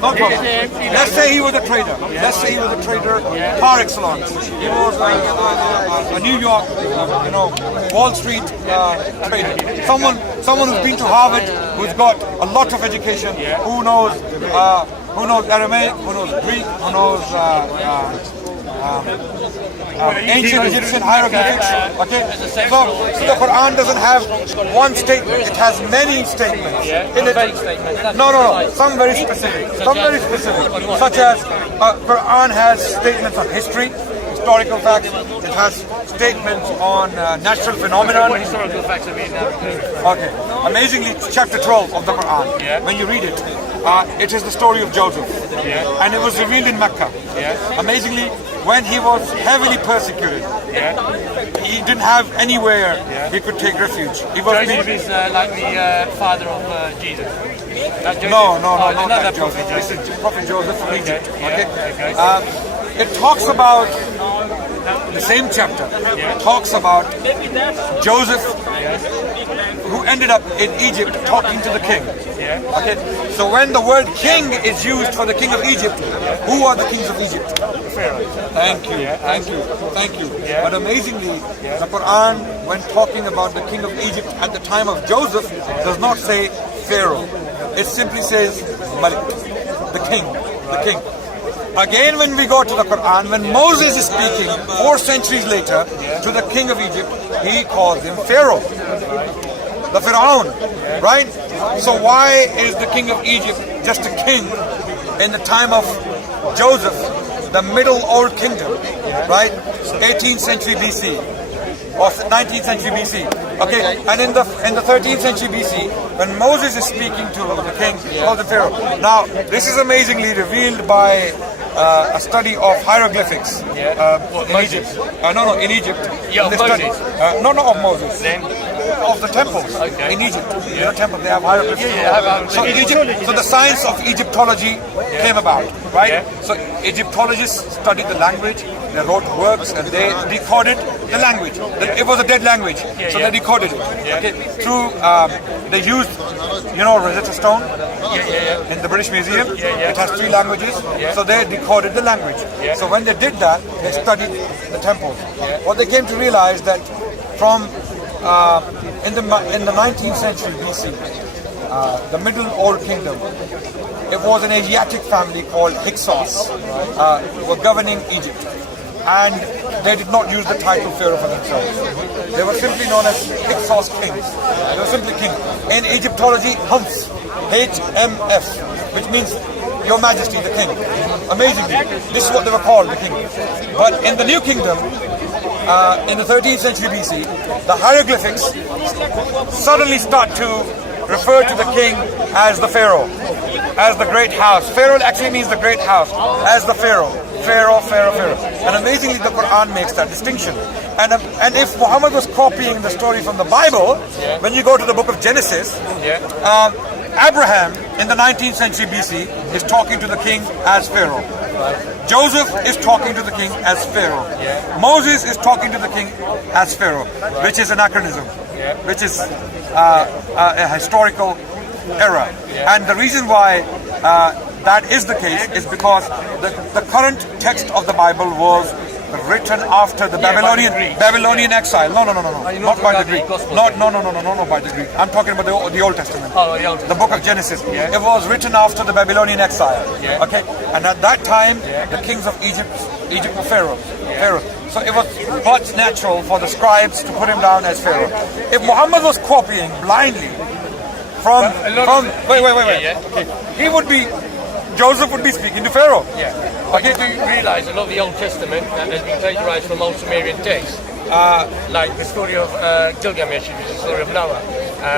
No problem. Let's say he was a trader. Let's say he was a trader par excellence. He was a New York, Wall Street trader. Someone who's been to Harvard, who's got a lot of education, who knows Aramaic, who knows Greek, who knows ancient Egyptian hieroglyphics. Okay, so the Quran doesn't have one statement; it has many statements. No. Some very specific. Such as Quran has statements on history, historical facts. It has statements on natural phenomena. Historical facts, I mean. Okay, amazingly, chapter 12 of the Quran. When you read it, it is the story of Joseph, and it was revealed in Mecca. Amazingly, when he was heavily persecuted, he didn't have anywhere he could take refuge. He was Joseph is like the father of Jesus. No, not that Joseph. This is Prophet Joseph from Egypt. Okay. It talks about the same chapter. It talks about Joseph, who ended up in Egypt talking to the king. Okay. So when the word king is used for the king of Egypt, who are the kings of Egypt? Thank you. But amazingly, the Quran, when talking about the king of Egypt at the time of Joseph, does not say Pharaoh. It simply says Malik, the king. Again, when we go to the Quran, when Moses is speaking 4 centuries later to the king of Egypt, he calls him Pharaoh, the Pharaoh, right? So why is the king of Egypt just a king in the time of Joseph, the Middle Old Kingdom, right? 18th century BC or 19th century BC. Okay, and in the 13th century BC, when Moses is speaking to the king, he calls him Pharaoh. Now, this is amazingly revealed by a study of hieroglyphics in Egypt. In Egypt. Yeah, of Moses. Not of Moses. Then? Of the temples in Egypt. The temple, they have hieroglyphics. So the science of Egyptology came about, right? So Egyptologists studied the language, they wrote works, and they decoded the language. It was a dead language, so they decoded it. Okay, through they used, Rosetta Stone in the British Museum. It has 3 languages, so they decoded the language. So when they did that, they studied the temples. What they came to realize that from in the 19th century BC, the Middle Old Kingdom, it was an Asiatic family called Hyksos were governing Egypt, and they did not use the title Pharaoh for themselves. They were simply known as Hyksos kings. They were simply king. In Egyptology, Hums, HMF, which means Your Majesty, the king. Amazingly, this is what they were called, the king. But in the New Kingdom, in the 13th century BC, the hieroglyphics suddenly start to refer to the king as the Pharaoh, as the great house. Pharaoh actually means the great house, as the Pharaoh. Pharaoh. And amazingly, the Quran makes that distinction. And if Muhammad was copying the story from the Bible, when you go to the book of Genesis, Abraham in the 19th century BC is talking to the king as Pharaoh. Joseph is talking to the king as Pharaoh. Moses is talking to the king as Pharaoh, which is anachronism, which is a historical error. And the reason why that is the case is because the current text of the Bible was written after the Babylonian exile. No, not by the Greek. Not by the Greek. I'm talking about the Old Testament. The book of Genesis. It was written after the Babylonian exile. Okay, and at that time, the kings of Egypt were pharaohs. So it was but natural for the scribes to put him down as Pharaoh. If Muhammad was copying blindly from Joseph would be speaking to Pharaoh. But you do realise a lot of the Old Testament has been plagiarised from old Sumerian texts. Like the story of Gilgamesh, which is the story of Noah.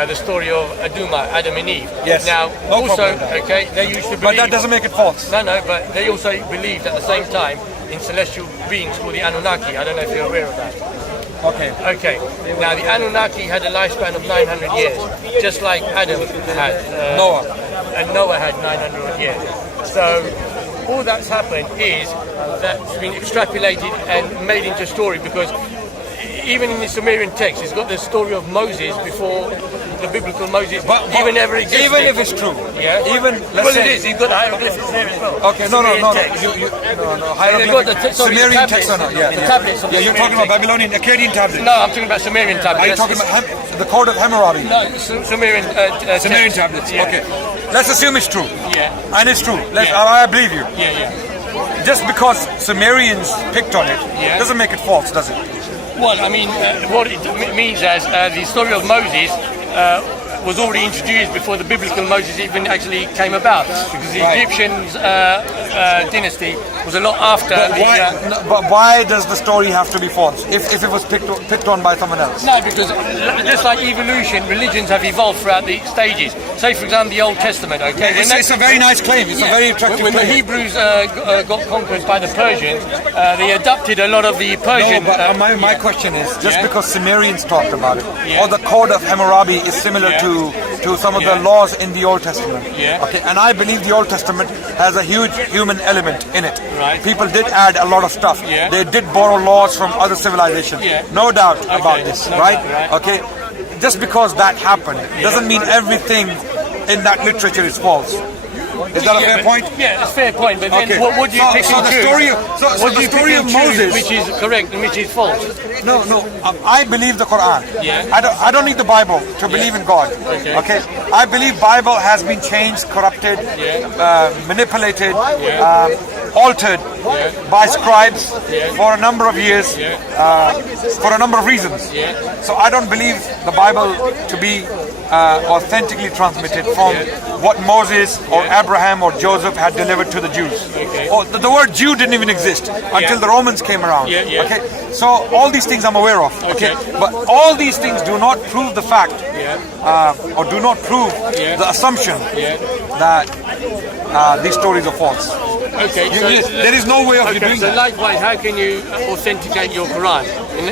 The story of Adam and Eve. Yes. Now, no also, problem. they used to believe... But that doesn't make it false. No, but they also believed at the same time in celestial beings called the Anunnaki. I don't know if you're aware of that. Okay. Now, the Anunnaki had a lifespan of 900 years, just like Adam had. Noah. And Noah had 900 years. So, all that's happened is that's been extrapolated and made into a story, because even in the Sumerian text, it's got the story of Moses before the biblical Moses even ever existed. Even if it's true. Yeah. Even let's Well, say, it is. You've got the hieroglyphics there as well. Okay, no. Text. Hieroglyphic, got the Sumerian tablets. text or not? Yeah, The tablets of the you're talking Sumerian about Babylonian, Akkadian tablets. No, I'm talking about Sumerian tablets. Are you talking about the Code of Hammurabi? No, Sumerian Sumerian text. tablets. Yeah. Okay. Let's assume it's true. Yeah. And it's true. Yeah. I believe you. Yeah. Just because Sumerians picked on it Yeah. doesn't make it false, does it? Well, I mean, what it means as the story of Moses was already introduced before the biblical Moses even actually came about, because the Egyptians dynasty was a lot after. But why does the story have to be false if it was picked on by someone else? No, because just like evolution, religions have evolved throughout the stages. Say, for example, the Old Testament. Okay, It's a very nice claim. It's a very attractive when claim. the Hebrews got conquered by the Persians, they adopted a lot of the Persian. No, but my question is, just because Sumerians talked about it, Yeah. or the Code of Hammurabi is similar to some of the laws in the Old Testament. Yeah. Okay, and I believe the Old Testament has a huge human element in it. Right. People did add a lot of stuff. Yeah. They did borrow laws from other civilizations. Yeah. No doubt about this, no right? doubt, right. Okay, just because that happened doesn't mean everything in that literature is false. Is that a fair point? Yeah, that's a fair point. But then Okay. what do you pick So and the choose? story, What do the you story pick of and choose Moses. which is correct and which is false? No. I believe the Quran. Yeah. I don't need the Bible to believe in God. Okay. I believe Bible has been changed, corrupted, manipulated, altered by scribes for a number of years, for a number of reasons. So I don't believe the Bible to be authentically transmitted from what Moses or Abraham or Joseph had delivered to the Jews. Or the word Jew didn't even exist until the Romans came around. Okay, so all these things I'm aware of. Okay, but all these things do not prove the fact, or do not prove the assumption that these stories are false. Okay, There is no way of you doing so that. likewise, how can you authenticate your Quran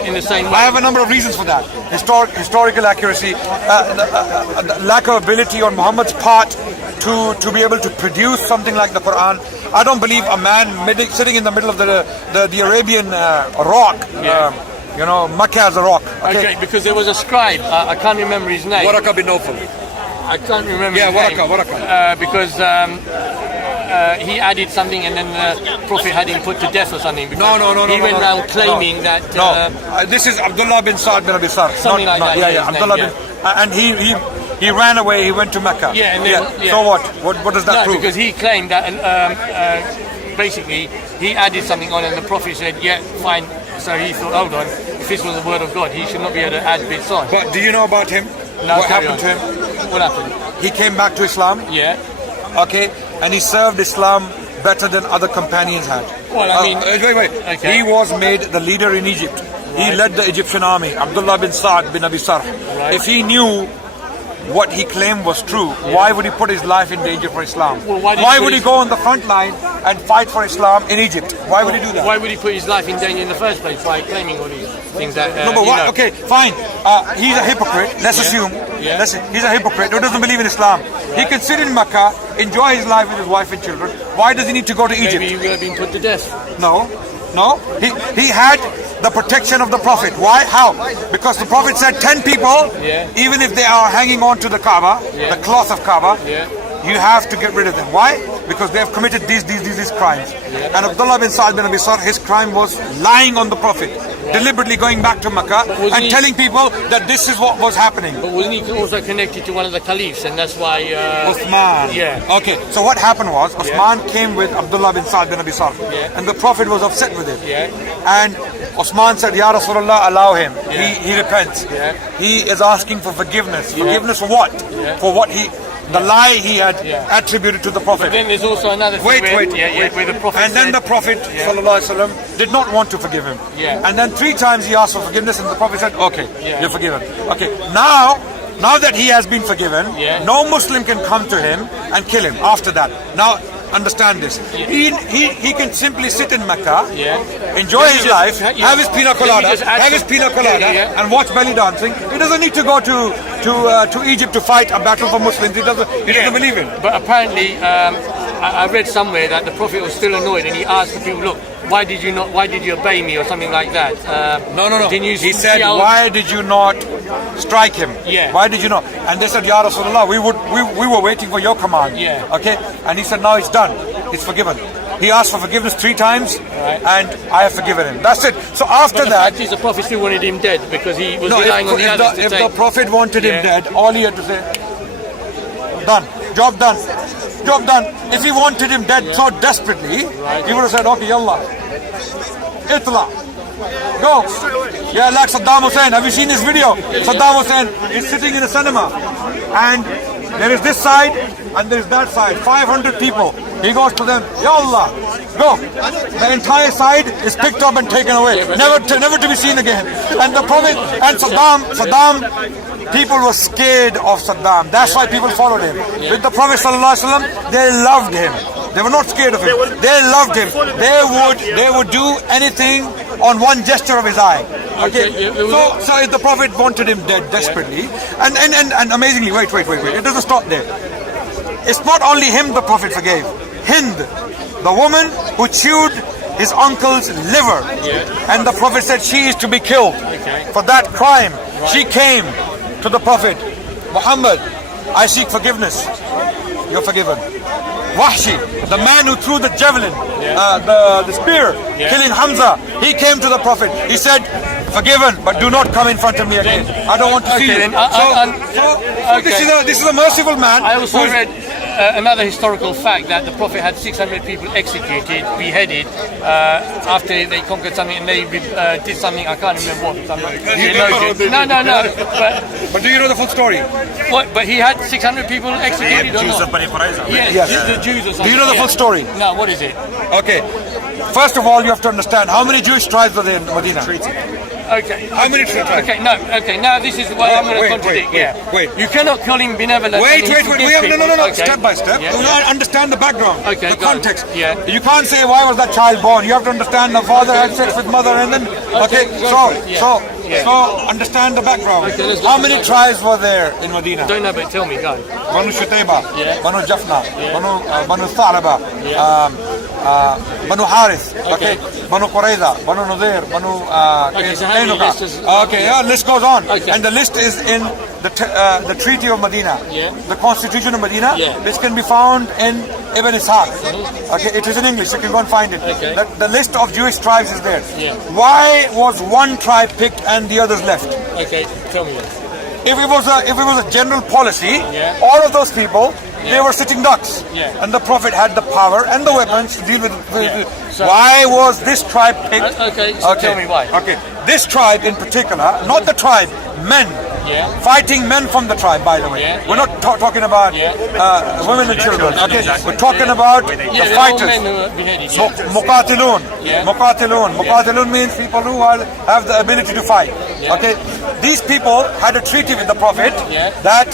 in the same way? I have a number of reasons for that. Historical accuracy, the lack of ability on Muhammad's part to be able to produce something like the Quran. I don't believe a man sitting in the middle of the Arabian rock, Makkah as a rock. Okay, because there was a scribe, I can't remember his name. Waraka bin Nawfal. I can't remember his name. Waraka. Because he added something and then the Prophet had him put to death or something. No. He went around claiming that... this is Abdullah bin Sa'd bin Abi Sarh. Something like that. Yeah, Abdullah bin... And he ran away, he went to Mecca. Yeah, and then, So what? What does that No, prove? because he claimed that basically he added something on and the Prophet said, yeah, fine. So he thought, hold on, if this was the word of God, he should not be able to add bits on. But do you know about him? No, What carry happened on. to him? What happened? He came back to Islam. Yeah. Okay, and he served Islam better than other companions had. Well, I mean... wait. Okay. He was made the leader in Egypt. He led the Egyptian army, Abdullah bin Sa'd bin Abi Sarh. Right. If he knew what he claimed was true, why would he put his life in danger for Islam? Well, why would he go on the front line and fight for Islam in Egypt? Why would he do that? Why would he put his life in danger in the first place by claiming all these things that... No, but why? Okay, fine. He's a hypocrite. Let's assume. Yeah. He's a hypocrite who doesn't believe in Islam. He can sit in Mecca, enjoy his life with his wife and children. Why does he need to go to Egypt? Maybe he would have been put to death. No. He had the protection of the Prophet. Why? How? Because the Prophet said 10 people, even if they are hanging on to the Kaaba, the cloth of Kaaba, you have to get rid of them. Why? Because they have committed these crimes. And Abdullah bin Sa'd bin Abi Sarh, his crime was lying on the Prophet, deliberately going back to Mecca and telling people that this is what was happening. But wasn't he also connected to one of the caliphs, and that's why... Uthman. Yeah. Okay, so what happened was, Uthman came with Abdullah bin Sa'd bin Abi Sarh, and the Prophet was upset with him. And Uthman said, Ya Rasulullah, allow him. He repents. He is asking for forgiveness. Forgiveness for what? For what the lie he had attributed to the Prophet. But then there's also another thing Wait. where the Prophet and then said, the Prophet ﷺ did not want to forgive him. And then 3 times he asked for forgiveness and the Prophet said, okay, you're forgiven. Okay, now that he has been forgiven, no Muslim can come to him and kill him after that. Now, understand this. He can simply sit in Mecca, enjoy his life, have his pina colada, and watch belly dancing. He doesn't need to go to Egypt to fight a battle for Muslims. He doesn't believe in. But apparently, I read somewhere that the Prophet was still annoyed, and he asked the people, "Look, why did you obey me?" or something like that. No. Didn't you He said, see how- "Why did you not strike him? Yeah. Why did you not?" And they said, "Ya Rasulullah, we were waiting for your command." Yeah. Okay. And he said, "Now it's done. It's forgiven." He asked for forgiveness 3 times, and I have forgiven him. That's it. So after But the that, fact is, the Prophet still wanted him dead because he was no, relying on the others to if take. the Prophet wanted him Yeah. dead, all he had to say, "Done. Job done. Job done." If he wanted him dead so desperately, he would have said, "Okay, Yallah. Itla. Go." Yeah, like Saddam Hussein. Have you seen his video? Saddam Hussein is sitting in a cinema, and there is this side and there is that side. 500 people. He goes to them, "Ya Allah, go." The entire side is picked up and taken away, never to be seen again. And the Prophet and Saddam, people were scared of Saddam. That's why people followed him. With the Prophet ﷺ, they loved him. They were not scared of him. They loved him. They would do anything on one gesture of his eye. Okay. So if the Prophet wanted him dead desperately, and amazingly, wait. It doesn't stop there. It's not only him the Prophet forgave. Hind, the woman who chewed his uncle's liver, and the Prophet said she is to be killed for that crime. She came to the Prophet, "Muhammad, I seek forgiveness." You're forgiven. Wahshi, the man who threw the javelin, the spear, killing Hamza, he came to the Prophet. He said, "Forgiven, but do not come in front of me again. I don't want to see you." So this is a merciful man. I also read another historical fact that the Prophet had 600 people executed, beheaded, after they conquered something, and they did something, I can't remember what. I'm not theologian. No. But do you know the full story? What? But he had 600 people executed or not? Yes, Yes. the Jews or something. Do you know the full story? No, what is it? Okay. First of all, you have to understand how many Jewish tribes were there in Medina. Okay. How many tribes? Okay, no. Okay, now this is what I'm going to contradict. wait. You cannot call him benevolent. Wait. and We forgive have, no. people. Okay. Step by step. Yeah. We gotta understand the background, Okay, the go on. context. Yeah. You can't say why was that child born. You have to understand the father had sex with mother, and then so understand the background. Okay, let's go How to many that. tribes were there in Medina? Don't know, but tell me, go. Banu Shutayba, Yeah. Banu Jafna, Banu Thalaba, Banu Harith, okay, Banu Qurayza, Banu Nadir, Banu so how many lists is- Okay, yeah, list goes on. Okay. And the list is in the Treaty of Medina, Yeah. the Constitution of Medina. Yeah. This can be found in Ibn Ishaq. Okay, it is in English, you can go and find it. Okay. The list of Jewish tribes is there. Yeah. Why was one tribe picked and the others left? Okay, tell me. If it was a general policy, Yeah. all of those people, they were sitting ducks. Yeah. And the Prophet had the power and the weapons to deal with Yeah. So- why was this tribe picked? Okay, so tell me why. Okay, this tribe in particular, not the tribe, men. Yeah. Fighting men from the tribe, by the way. Yeah. We're not talking about Yeah. women and children. Okay, we're talking about the Yeah, they're all fighters. men who are beheaded. Yeah. Muqatilun. Yeah. Muqatilun. Muqatilun means people who have the ability to fight. Yeah. Okay. These people had a treaty with the Prophet Yeah. that,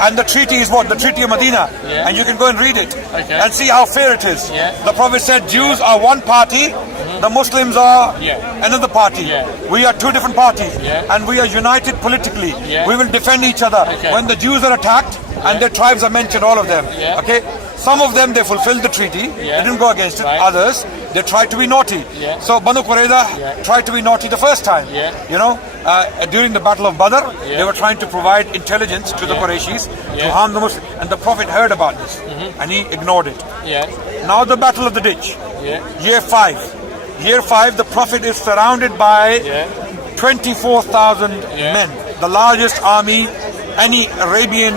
and the treaty is what? The Treaty of Medina. Yeah. And you can go and read it Okay. and see how fair it is. Yeah. The Prophet said Jews are one party, the Muslims are Yeah. another party. Yeah. We are two different parties, Yeah. and we are united politically. Yeah. We will defend each other. Okay. When the Jews are attacked and their tribes are mentioned, all of them. Yeah. Okay. Some of them they fulfilled the treaty. Yeah. They didn't go against it. Right. Others they tried to be naughty. Yeah. So Banu Qurayza Yeah. tried to be naughty the first time. Yeah. You know, during the Battle of Badr, Yeah. they were trying to provide intelligence to the Qurayshis to Yeah. harm the Muslims, and the Prophet heard about this and he ignored it. Yeah. Now the Battle of the Ditch, Yeah. year 5. Year 5, the Prophet is surrounded by Yeah. 24,000 Yeah. men, the largest army any Arabian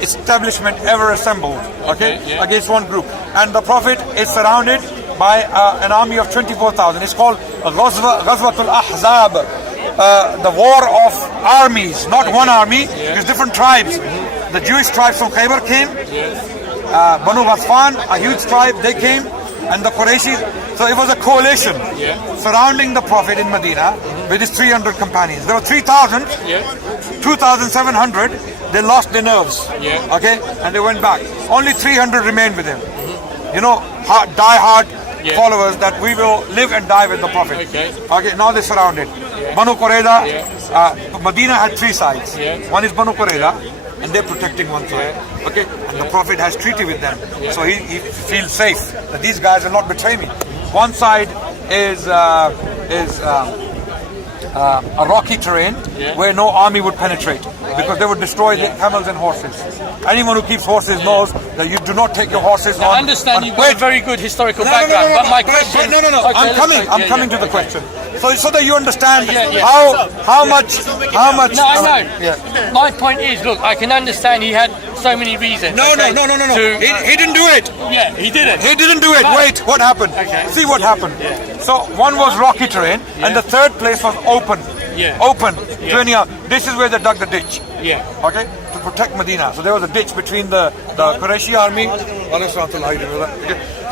establishment ever assembled, okay, yeah. against one group. And the Prophet is surrounded by an army of 24,000. It's called Ghazwatul Ahzab, the war of armies, not one army, it's different tribes. The Jewish tribes from Khaybar came, Banu Ghatfan, a huge tribe, they came, and the Qurayshis. So it was a coalition surrounding the Prophet in Medina with his 300 companions. There were 3,000, 2,700, they lost their nerves, okay, and they went back. Only 300 remained with him. You know, die-hard followers that we will live and die with the Prophet. Okay, now they're surrounded. Banu Qurayza, Medina had 3 sides. One is Banu Qurayza, and they're protecting one side. Okay, and the Prophet has treaty with them, so he feels safe that these guys will not betray me. One side is a rocky terrain where no army would penetrate because they would destroy the camels and horses. Anyone who keeps horses knows that you do not take your horses on. I understand you've got a very good historical background, but my question... No. Okay, I'm coming to the question. So that you understand how much... No, I know. My point is, look, I can understand he had so many reasons. No. He didn't do it. Yeah, he didn't. He didn't do it. Wait, what happened? See what happened. So one was rocky terrain, and the third place was open. Open. This is where they dug the ditch. Okay, to protect Medina. So there was a ditch between the Qurayshi army.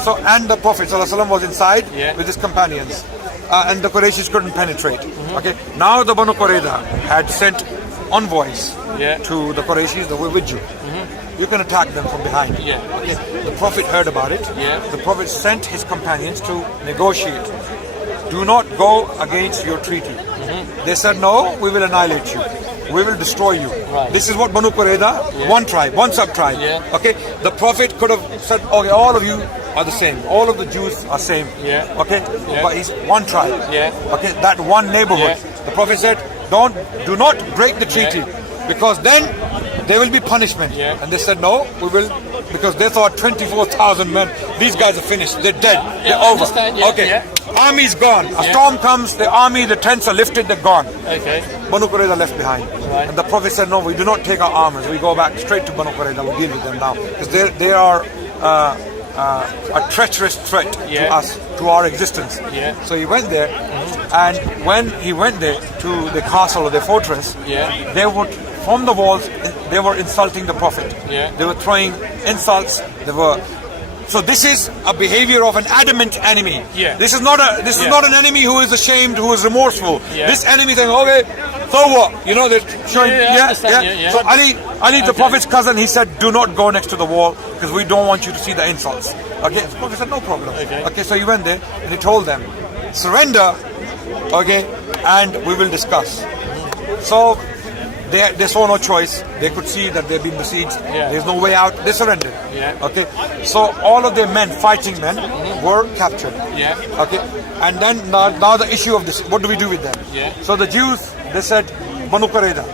So and the Prophet ﷺ was inside with his companions, and the Qurayshis couldn't penetrate. Okay, now the Banu Qurayza had sent envoys to the Qurayshis. They were with you. You can attack them from behind. Okay. The Prophet heard about it. The Prophet sent his companions to negotiate. Do not go against your treaty. They said, no, we will annihilate you. We will destroy you. This is what Banu Qurayza, one tribe, one sub-tribe. Okay. The Prophet could have said, okay, all of you are the same. All of the Jews are same. Okay. But he's one tribe. Okay. That one neighborhood. The Prophet said, do not break the treaty, because then there will be punishment. And they said, no, we will, because they thought 24,000 men, these guys are finished, they're dead, they're over. Okay, army's gone, a storm comes, the army, the tents are lifted, they're gone. Banu Qurayza left behind. And the Prophet said, no, we do not take our armors, we go back straight to Banu Qurayza, we'll deal with them now. Because they are a treacherous threat to us, to our existence. So he went there, and when he went there to the castle or the fortress, they would, from the walls, they were insulting the Prophet. They were throwing insults. So this is a behavior of an adamant enemy. This is not an enemy who is ashamed, who is remorseful. This enemy saying, okay, so what? You know, they're showing. So Ali, the Prophet's cousin, he said, do not go next to the wall because we don't want you to see the insults. Okay, the Prophet said, no problem. Okay, so he went there and he told them, surrender, okay, and we will discuss. So they saw no choice. They could see that they've been besieged. There's no way out. They surrendered. Okay. So all of their men, fighting men, were captured. Okay. And then now the issue of this, what do we do with them? So the Jews, they said, Banu Qurayza,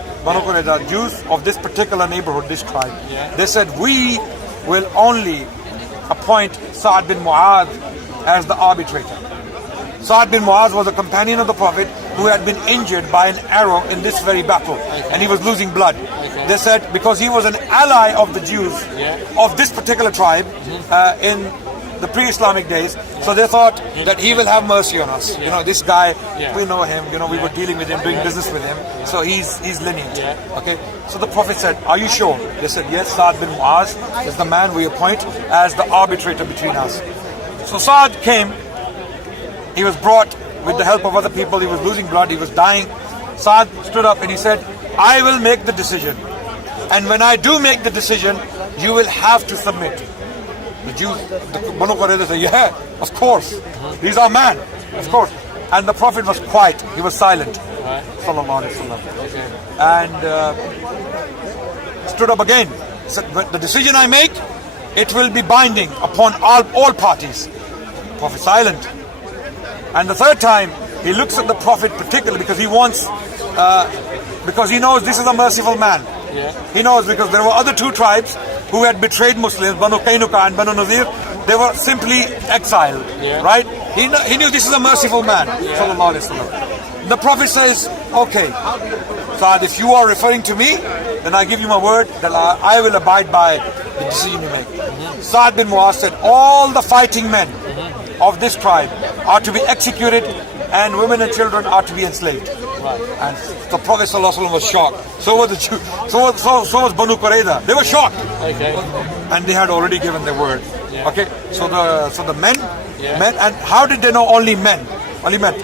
Jews of this particular neighborhood, this tribe, they said, we will only appoint Sa'ad bin Mu'adh as the arbitrator. Sa'ad bin Mu'adh was a companion of the Prophet who had been injured by an arrow in this very battle, and he was losing blood. They said because he was an ally of the Jews of this particular tribe in the pre-Islamic days, so they thought that he will have mercy on us. You know, this guy, we know him, you know, we were dealing with him, doing business with him, so he's lenient. Okay, so the Prophet said, are you sure? They said, yes, Sa'ad bin Mu'adh is the man we appoint as the arbitrator between us. So Sa'ad came. He was brought with the help of other people. He was losing blood. He was dying. Sa'ad stood up and he said, I will make the decision. And when I do make the decision, you will have to submit. The Jews, the Banu Qurayza said, yeah, of course. He's our man. Of course. And the Prophet was quiet. He was silent. Sallallahu Alaihi Wasallam. And stood up again. He said, the decision I make, it will be binding upon all parties. The Prophet silent. And the third time, he looks at the Prophet particularly because he wants, because he knows this is a merciful man. He knows because there were other two tribes who had betrayed Muslims, Banu Qaynuqa and Banu Nadir. They were simply exiled, right? He knew this is a merciful man. Sallallahu Alaihi Wasallam. The Prophet says, okay, Sa'ad, if you are referring to me, then I give you my word that I will abide by the decision you make. Sa'ad bin Mu'adh said, all the fighting men of this tribe are to be executed, and women and children are to be enslaved. And the Prophet ﷺ was shocked. So was the Jew. So was Banu Qurayza. They were shocked. And they had already given their word. Okay. So the men, and how did they know only men? Only men.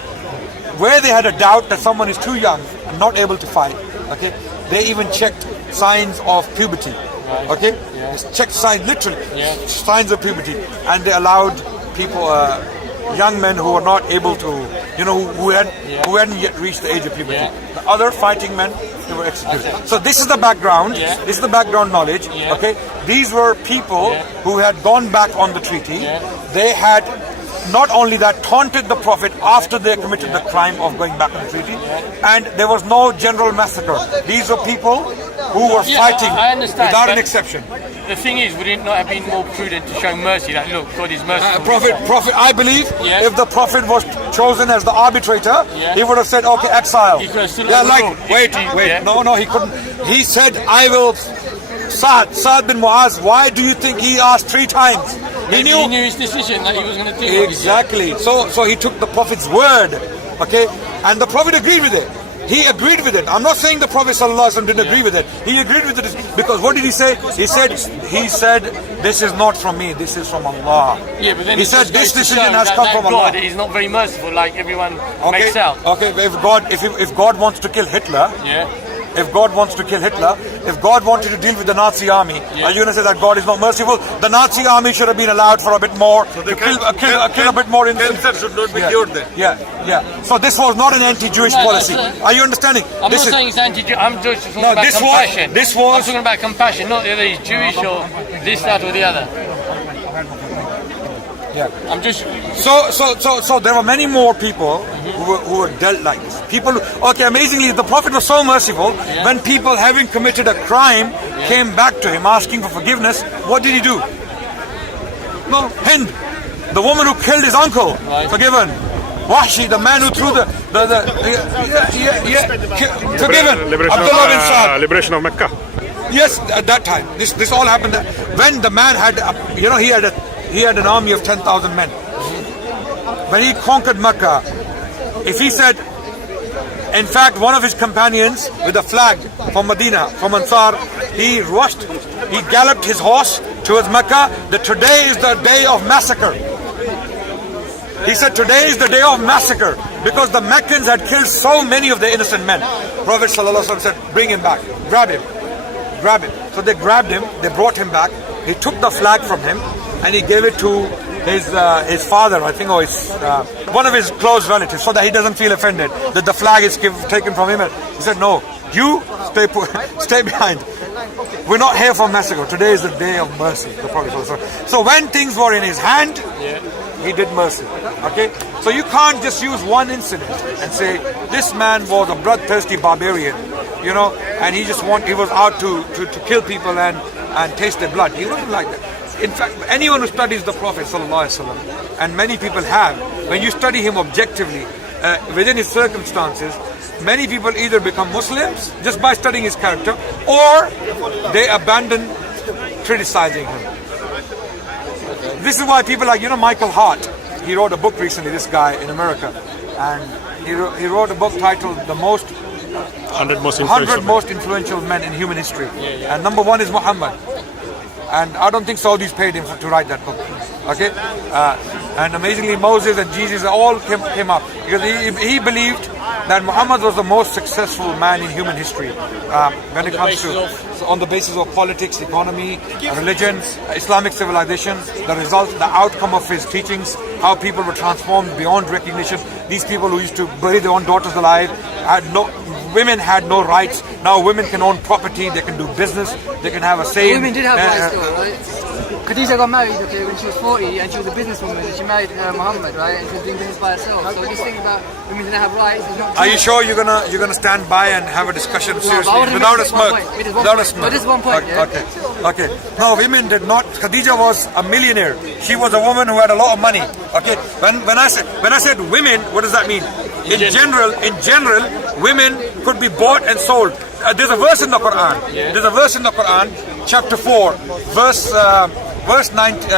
Where they had a doubt that someone is too young and not able to fight. Okay. They even checked signs of puberty. Okay. Checked signs, literally signs of puberty, and they allowed people, young men who were not able to who hadn't yet reached the age of puberty. The other fighting men, they were executed. So this is the background. This is the background knowledge. Okay, these were people who had gone back on the treaty. They had not only that taunted the Prophet after they committed the crime of going back on the treaty, and there was no general massacre. These were people who were fighting I understand, without an exception. The thing is, would it not have been more prudent to show mercy? Like, look, God is merciful. Prophet, I believe, if the Prophet was chosen as the arbitrator, he would have said, okay, exile. He could have still wait, no, he couldn't. He said, I will. Sa'd bin Mu'az, why do you think he asked 3 times? He knew his decision that he was going to do. Exactly. So he took the Prophet's word, okay, and the Prophet agreed with it. He agreed with it. I'm not saying the Prophet ﷺ didn't agree with it. He agreed with it because what did he say? He said, this is not from me. This is from Allah. Yeah, but then he said this decision has come from Allah. God is not very merciful, like everyone makes out. Okay, if God wants to kill Hitler. If God wants to kill Hitler, if God wanted to deal with the Nazi army, are you going to say that God is not merciful? The Nazi army should have been allowed for a bit more, to kill a bit more innocent. Cancer should not be cured then. Yeah. So this was not an anti-Jewish policy. Are you understanding? I'm not saying it's anti-Jewish. I'm just talking about compassion. I'm talking about compassion, not whether he's Jewish or this, that, or the other. Yeah. I'm just so there were many more people who were dealt like this. People, okay, amazingly, the Prophet was so merciful. When people having committed a crime came back to him asking for forgiveness, what did he do? No, Hind, the woman who killed his uncle, forgiven. Wahshi, the man who threw forgiven. Abdullah bin Sa'd. Liberation of Mecca. Yes, at that time. This all happened when the man had, he had an army of 10,000 men. When he conquered Mecca, if he said, in fact, one of his companions with a flag from Medina, from Ansar, he galloped his horse towards Mecca, that today is the day of massacre. He said, today is the day of massacre, because the Meccans had killed so many of the innocent men. Prophet ﷺ said, bring him back, grab him. So they grabbed him, they brought him back, he took the flag from him, and he gave it to his father, I think, or one of his close relatives, so that he doesn't feel offended that the flag is taken from him. He said, no, you stay behind. We're not here for massacre. Today is the day of mercy, the Prophet ﷺ. So when things were in his hand, he did mercy. Okay? So you can't just use one incident and say, this man was a bloodthirsty barbarian, and he was out to kill people and taste their blood. He wasn't like that. In fact, anyone who studies the Prophet ﷺ, and many people have, when you study him objectively, within his circumstances, many people either become Muslims just by studying his character, or they abandon criticizing him. This is why people like, Michael Hart, he wrote a book recently, this guy in America, and he wrote a book titled The 100 Most Influential Men in Human History. And number 1 is Muhammad. And I don't think Saudis paid him to write that book. Okay? And amazingly, Moses and Jesus all came up. Because he believed that Muhammad was the most successful man in human history when it comes to, on the basis of politics, economy, religion, Islamic civilization, the result, the outcome of his teachings, how people were transformed beyond recognition. These people who used to bury their own daughters alive, women had no rights. Now women can own property, they can do business, they can have a say. Women did have rights though, right? Khadija got married when she was 40 and she was a businesswoman and she married Muhammad, right? And she was doing business by herself. So this thing about women didn't have rights is not true. Are you sure you're gonna stand by and have a discussion seriously without a smirk? Without a smirk. But this is one point, Okay. No, women did not. Khadija was a millionaire. She was a woman who had a lot of money. Okay. When I said women, what does that mean? In general, women could be bought and sold. There's a verse in the Quran. There's a verse in the Quran, chapter 4, verse 19.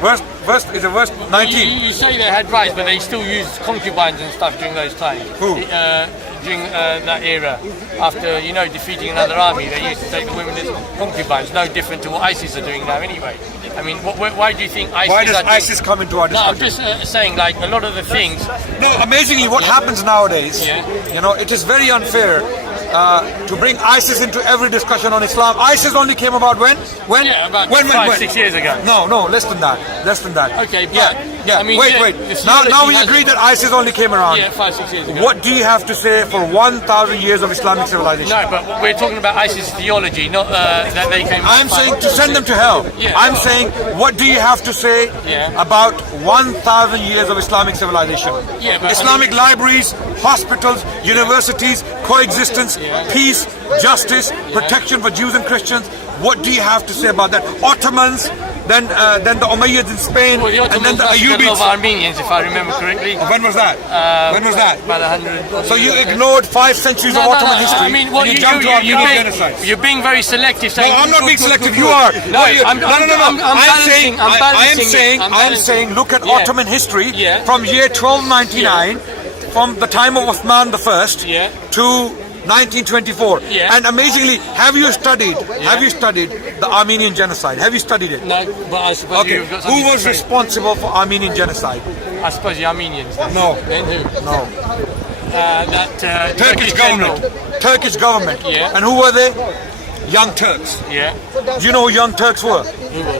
Verse 19. You say they had rights, but they still used concubines and stuff during those times. Who? During that era, after defeating another army, they used to take the women as concubines. No different to what ISIS are doing now, anyway. I mean, why do you think ISIS? Why does ISIS come into our discussion? No, I'm just saying, like a lot of the things. No, amazingly, what happens nowadays, it is very unfair to bring ISIS into every discussion on Islam. ISIS only came about when? About 5-6 years ago. No, less than that. Okay, Yeah, I mean, wait. Now we has- agree that ISIS only came around. Yeah, 5-6 years ago. What do you have to say for 1,000 years of Islamic civilization? No, but we're talking about ISIS theology, not that they came. I'm saying to send them to hell. Yeah, I'm sure. saying, what do you have to say about 1,000 years of Islamic civilization? Yeah, but Islamic libraries, hospitals, universities, coexistence, peace, justice, protection for Jews and Christians. What do you have to say about that? Ottomans, then the Umayyads in Spain, Well, the and then Ottomans the massacred a lot of Ayyubids. Armenians, if I remember correctly. When was that? When was that? About 100. So you ignored 5 centuries of Ottoman history. I mean, what and you jumped to Armenian genocide. you're being very selective. Saying, No, I'm not being good, selective. good, You good. are. No, I'm saying, look at Ottoman history from year 1299, from the time of Uthman I to 1924. And amazingly, have you studied the Armenian genocide? Have you studied it? No, but I suppose you've got something Who was to say. responsible for Armenian genocide? I suppose the Armenians. No. Then who? No. Turkish government. general. Turkish government. Yeah. And who were they? Young Turks. Yeah. Do you know who Young Turks were? Who were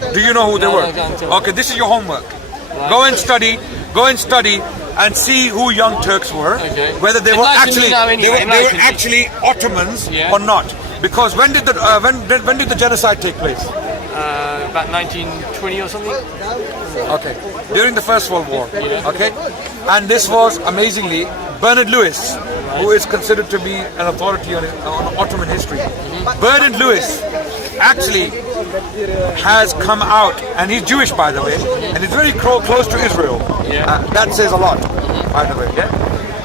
they? Do you know who they No, were? I can't tell. Okay, this is your homework. Go and study and see who Young Turks were. Okay. Whether they were Enlighten me actually now anyway, they were enlighten me. actually Ottomans Yeah. or not. Because when did the genocide take place? About 1920 or something. Okay, during the First World War. Okay, and this was amazingly Bernard Lewis, who is considered to be an authority on Ottoman history. Bernard Lewis actually has come out, and he's Jewish, by the way, and he's very close to Israel. That says a lot, by the way.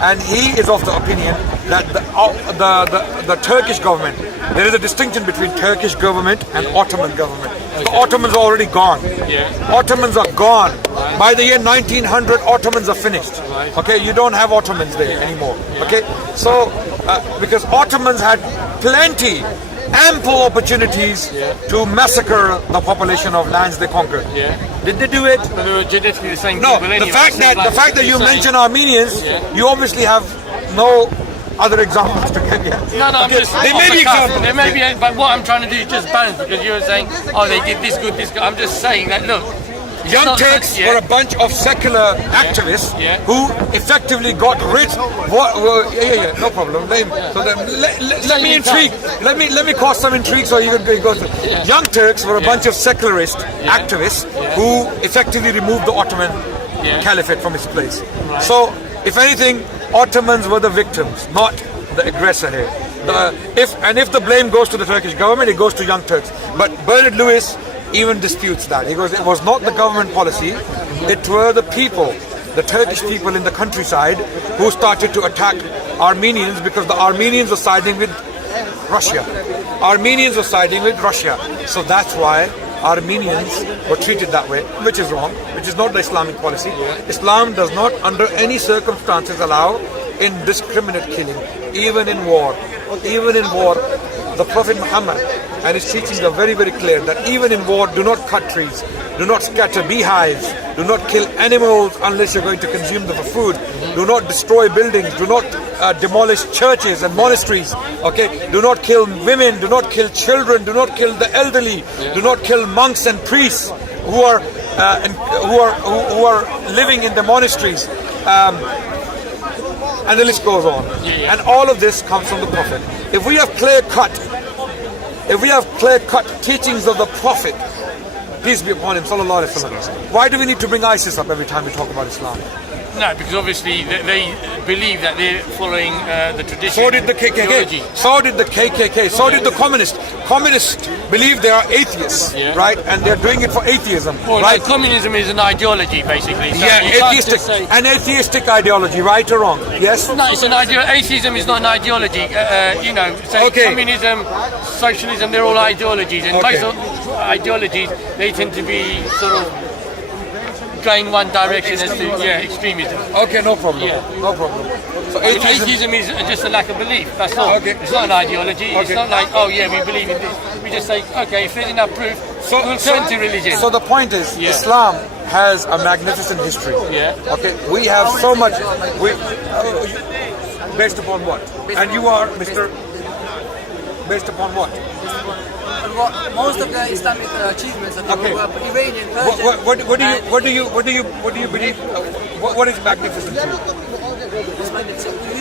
And he is of the opinion that the Turkish government, there is a distinction between Turkish government and Ottoman government. The Ottomans are already gone. Ottomans are gone. By the year 1900, Ottomans are finished. Okay, you don't have Ottomans there anymore. Okay, so because Ottomans had ample opportunities to massacre the population of lands they conquered. Did they do it? But they were genetically the same No. people The anyway. fact that you mention Armenians, you obviously have no other examples to give. No, I'm just. There may be examples. There may be, but what I'm trying to do is just balance, because you were saying, oh, they did this good, this good. I'm just saying that, look. Young Turks were a bunch of secular activists who effectively got rid. No problem. Let me intrigue. Let me cause some intrigue so you can go through. Young Turks were a bunch of secularist activists who effectively removed the Ottoman Caliphate from its place. So, if anything, Ottomans were the victims, not the aggressor here. If the blame goes to the Turkish government, it goes to Young Turks. But Bernard Lewis even disputes that. He goes, it was not the government policy, it were the people, the Turkish people in the countryside, who started to attack Armenians because the Armenians were siding with Russia. Armenians were siding with Russia. So that's why Armenians were treated that way, which is wrong, which is not the Islamic policy. Islam does not under any circumstances allow indiscriminate killing, even in war. Even in war, the Prophet Muhammad and his teachings are very, very clear that even in war, do not cut trees, do not scatter beehives, do not kill animals unless you're going to consume them for food, do not destroy buildings, do not demolish churches and monasteries, okay? Do not kill women, do not kill children, do not kill the elderly, do not kill monks and priests who are living in the monasteries. And the list goes on. And all of this comes from the Prophet. If we have clear-cut teachings of the Prophet, peace be upon him, sallallahu alaihi wasallam, why do we need to bring ISIS up every time we talk about Islam? No, because obviously they believe that they're following the tradition. So did the KKK. Theology. So did the KKK. So did the communists. Communists believe they are atheists, right? And they're doing it for atheism, Well, right? no, communism is an ideology, basically. So Yeah, you can't just say, an atheistic ideology, right or wrong? Yes. no, it's an atheism is not an ideology. Communism, socialism, they're all ideologies. And most of ideologies, they tend to be sort of going one direction as to extremism. Okay, no problem. No problem. So atheism is just a lack of belief. That's all. Okay. It's not an ideology. It's not like, oh yeah, we believe in this. We just say, okay, if there's enough proof, we'll turn to religion. So the point is, Islam has a magnificent history. Okay, we have so much. Based upon what? And you are Mr. Based upon what? most of the Islamic achievements were Iranian, Persian. What do you believe? What is magnificent to you?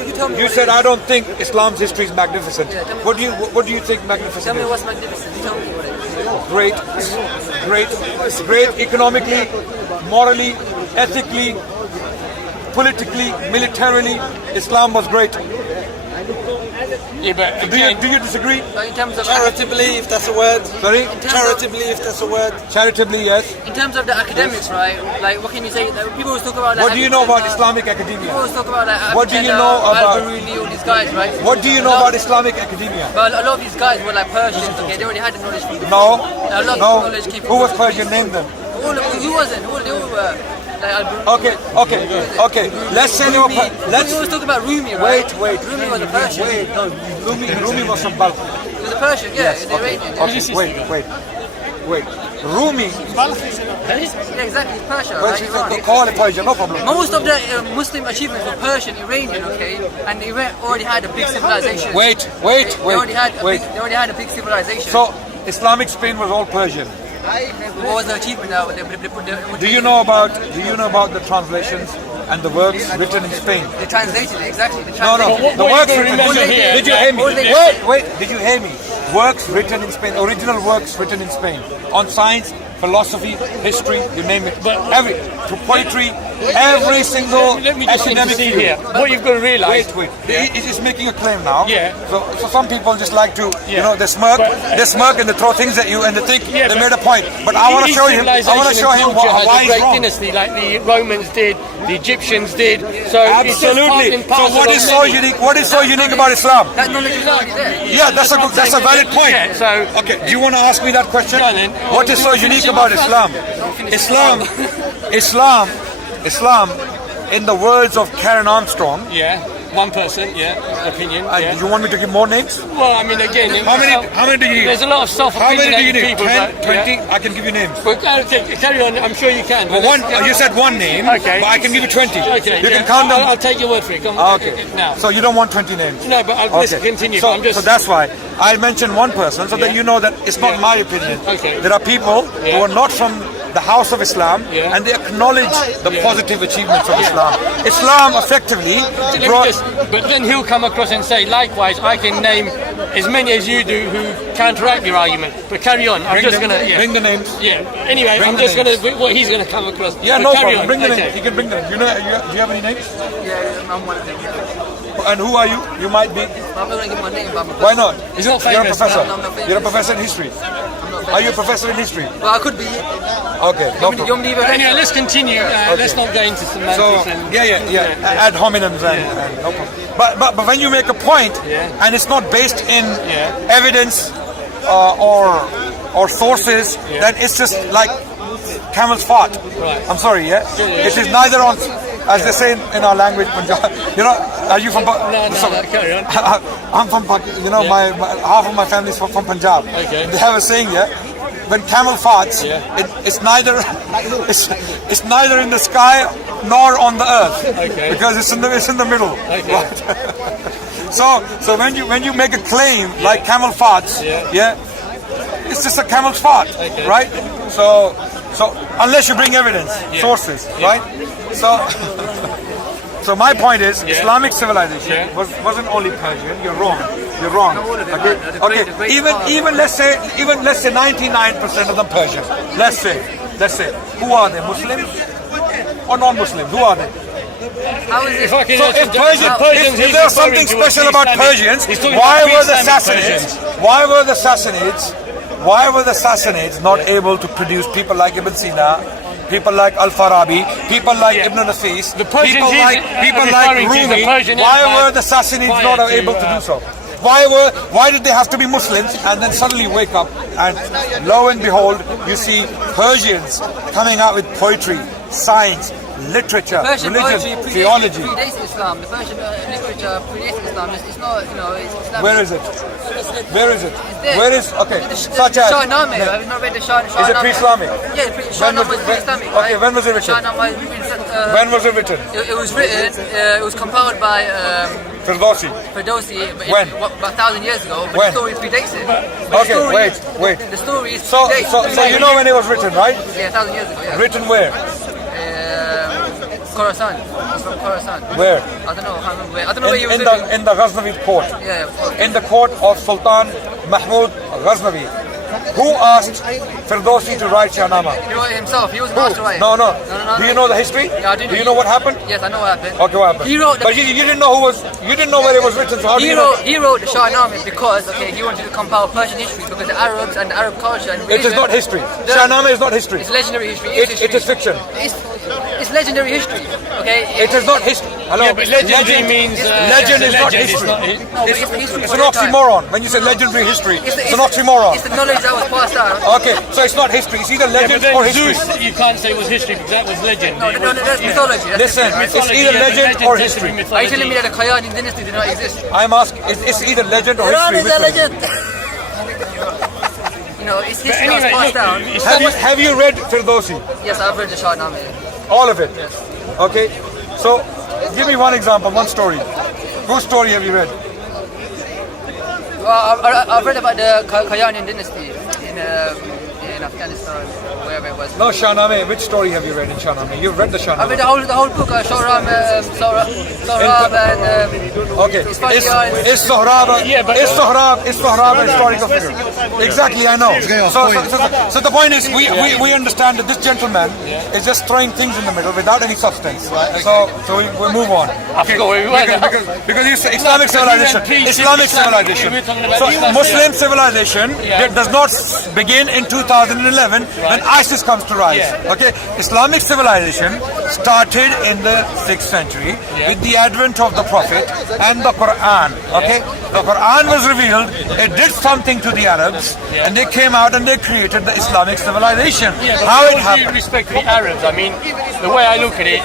You tell me. You said I don't think Islam's history is magnificent. Yeah, tell me What do you think magnificent Tell me is? what's magnificent. You tell me what it is. Great economically, morally, ethically, politically, militarily. Islam was great. Yeah, but Do you disagree? In terms of Charitably, if that's a word. Sorry? Charitably, if that's a word. Charitably, yes. in terms of the academics, right? Like, what can you say? Like, people always talk about. Like, What do you know about Islamic People academia? always talk about like. What do you Avicenna, know about- Al-Biruni, all these guys, right? What do you know about Islamic academia? But a lot of these guys were like Persians. Okay, they already had the knowledge from. No. A lot of No. knowledge came from. Who was Persian? Name them. Who wasn't? They all were. Like Al-Biruni. Okay. Let's say you're. We always talk about Rumi, Wait. right? Rumi was a Persian. No. Rumi was from Balkh. He was a Persian, yeah, the Iranian. Okay. Wait. Rumi. Yeah, exactly, it's Persia, Well, right? Iran. call it Persian, no problem. Most of the Muslim achievements were Persian, Iranian, okay? And Iran already had a big civilization. Wait. They already had a big civilization. So Islamic Spain was all Persian. What was the achievement now? Do you know about the translations and the works written in Spain? They translated it, exactly. No. The what works you written. remember here- Did you hear me? All they- Wait. Did you hear me? Works written in Spain. Original works written in Spain on science, philosophy, history, you name it. To poetry, every single Let me just academic intercede field. here. What you've got to realise. Wait. It is making a claim now. Yeah. So some people just like to, they smirk, and they throw things at you, and they think they made a point. But I want to show him. I want to show him why a he's great wrong. dynasty like the Romans did, the Egyptians did. So Absolutely. It's just part So and what parcel is of so many. unique? What is so unique about Islam? That knowledge is already there. Yeah, that's a valid point. Yeah, so Okay, do you want to ask me that question? Go on then. What is so unique about Islam? Islam, in the words of Karen Armstrong. yeah, one person, opinion. Yeah. You want me to give more names? Well, I mean, again, How many do you need? there's a lot of How many do you self-opinionated need? people. 10, but, 20? yeah. I can give you names. Well, carry on. I'm sure you can. Well, but one. You said one name, Okay. but I can give you 20. Okay, You yeah. can count them. I'll take your word for it. Come Ah, on. okay. Now. So you don't want 20 names? No, but let's continue. So, I'm just. so that's why I mentioned one person, so that you know that it's not my opinion. Okay. There are people who are not from the house of Islam, Yeah. and they acknowledge the positive achievements of Islam. Islam effectively Let me brought. but then he'll come across and say, likewise, I can name as many as you do who counteract your argument. But carry on. I'm just going to. Yeah. Bring the names. Yeah. Anyway, Bring I'm the just going names. to. What he's going to come across. Yeah, But no carry problem. on. Bring the Okay. names. You can bring them. Do you have any names? Yeah, I'm one of them. And who are you? You might be. I'm not going to give my name, but I'm a Why not? He's not You're a famous. professor. No, I'm not famous. You're a professor in history. Are you a professor in history? Well, I could be. Okay, no You problem. want me to leave it? Anyway, let's continue. Let's not go into semantics. So and, yeah, ad hominems and no problem. But when you make a point and it's not based in evidence or sources, then it's just like camel's fart. Right. I'm sorry, it is neither on, as they say in our language, Punjab. Are you from? No, carry on. I'm from, my half of my family is from Punjab. Okay. They have a saying, when camel farts, it's neither it's neither in the sky nor on the earth, because it's in the middle. Okay. Right? So when you make a claim like camel farts, it's just a camel's fart, right? So unless you bring evidence, sources, right? So my point is, Islamic civilization wasn't only Persian. You're wrong. Okay. Even let's say 99% of them Persian. Let's say who are they? Muslims or non-Muslims? Who are they? How is it? If I can So if Persians, if he's there's referring something to as special about Islamic- Persians, he's talking why about were the pre-Islamic Sassanids? Persians. Why were the Sassanids not able to produce people like Ibn Sina, people like Al-Farabi, people like Ibn Nafis, The Persians people he's like referring to is the Rumi? Persian Why Empire were the Sassanids not prior to, able to do so? Why did they have to be Muslims and then suddenly wake up and lo and behold you see Persians coming out with poetry, science, literature, Persian religion, poetry theology? predates Islam. The Persian literature predates Islam. It's not, it's Islamic. Where is it? Where is it? there. Where is, okay, such as, Shahnameh. I've not read the Shahnameh. is it pre-Islamic? Yeah, Shahnameh was pre-Islamic. Okay, when was it written? Shahnameh When was it written? It was written. It was compiled by Firdausi. Firdausi, but When? about 1,000 years ago, but When? the story predates it. Okay, wait. The story is So you know when it was written, right? Yeah, 1,000 years ago, yeah. Written where? Khorasan. It's from Khorasan. Where? I don't know, I can't remember where. I don't know where he was In living. the Ghaznavid court. Yeah, of course. In the court of Sultan Mahmud Ghaznavi. Who asked Firdausi to write Shahnama? He wrote it himself. He was master writer. No. Do you know the history? Yeah, I do. Do you know what happened? Yes, I know what happened. Okay, what happened? He wrote the, But you didn't know you didn't know where it was written, so how do you know? he wrote the Shahnama because he wanted to compile Persian history because the Arabs and the Arab culture and It religion. is not history. Shahnama is not history. It's legendary history. It is fiction. It's legendary history. Okay. It is not history. Hello. Yeah, but legendary means legend is not legend, history. No, but it's history It's for an their time. oxymoron. When you say legendary history, it's an oxymoron. It's the knowledge that was passed down. Okay, so it's not history. It's either Yeah, but legend then or history. Zeus, you can't say was history because that was legend. No, that's mythology. That's Listen, mythology. it's either legend or history. Are you telling me that the Kayani dynasty did not exist? I'm asking, it's either legend or Iran history. is a Which one? legend. You know, it's history that was passed down. Have you read Firdausi? Yes, I've read the Shahnama. All of it? Okay, so give me one example, one story. Whose story have you read? Well, I've read about the Kayani dynasty in Afghanistan, wherever it was. No, Shahnameh. Which story have you read in Shahnameh? You've read the I've Shahnameh. read the whole book, Sohrab and Okay. Is Sohrab a historical figure? Exactly, I know. So the point is, we understand that this gentleman is just throwing things in the middle without any substance. So we move on. I forgot where we were. Because you say Islamic civilization. Islamic civilization. So Muslim civilization does not begin in 2011 when ISIS comes to rise. Okay, Islamic civilization started in the 6th century with the advent of the Prophet and the Quran. Okay, the Quran was revealed. It did something to the Arabs, and they came out and they created the Islamic civilization. How it happened? With respect to the Arabs, I mean, the way I look at it,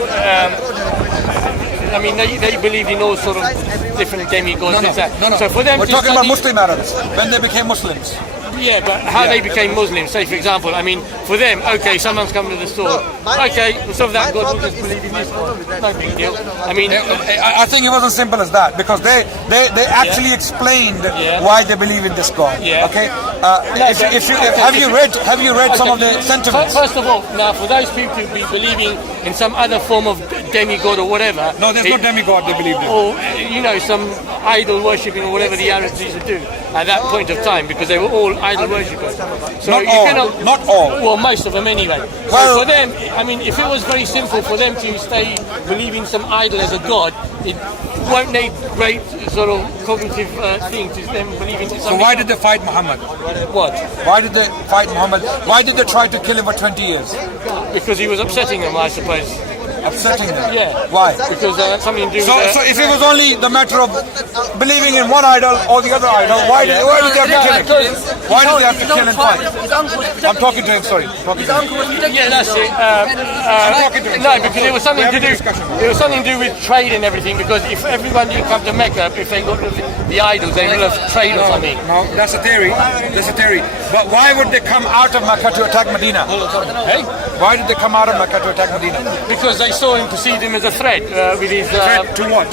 I mean, they believed in all sort of different demigods. No. So for them, We're to talking about study- Muslim Arabs when they became Muslims. Yeah, but how they became Muslims, say for example, I mean, for them, okay, someone's come to the store, okay, so of that God will just believe in this God, no big deal. I mean, I think it wasn't simple as that because they actually explained why they believe in this God. Okay, have you read some of the sentiments? First of all, now for those people to be believing in some other form of demigod or whatever, No, there's no demigod they believed in. or some idol worshipping or whatever the Arabs used to do at that point of time, because they were all idol worshippers. So Not you all, cannot, not all. Well, most of them anyway. Well- So for them, I mean, if it was very simple for them to stay believing some idol as a god, it won't need great sort of cognitive thing to them believing in So something. why did they fight Muhammad? What? Why did they fight Muhammad? Why did they try to kill him for 20 years? Because he was upsetting them, I suppose. Upsetting them. Yeah. Why? Because something to do with... So if it was only the matter of believing in one idol or the other idol, why did they have to kill him? Why did they have to kill and fight? I'm talking to him, sorry. Yeah, that's it. No, because it was something to do. It was something to do with trade and everything. Because if everyone didn't come to Mecca, if they got the idols, they would have trade or something. No, that's a theory. That's a theory. But why would they come out of Mecca to attack Medina? Hey? Why did they come out of Mecca to attack Medina? Because they saw him, perceived him as a threat with his Threat to what?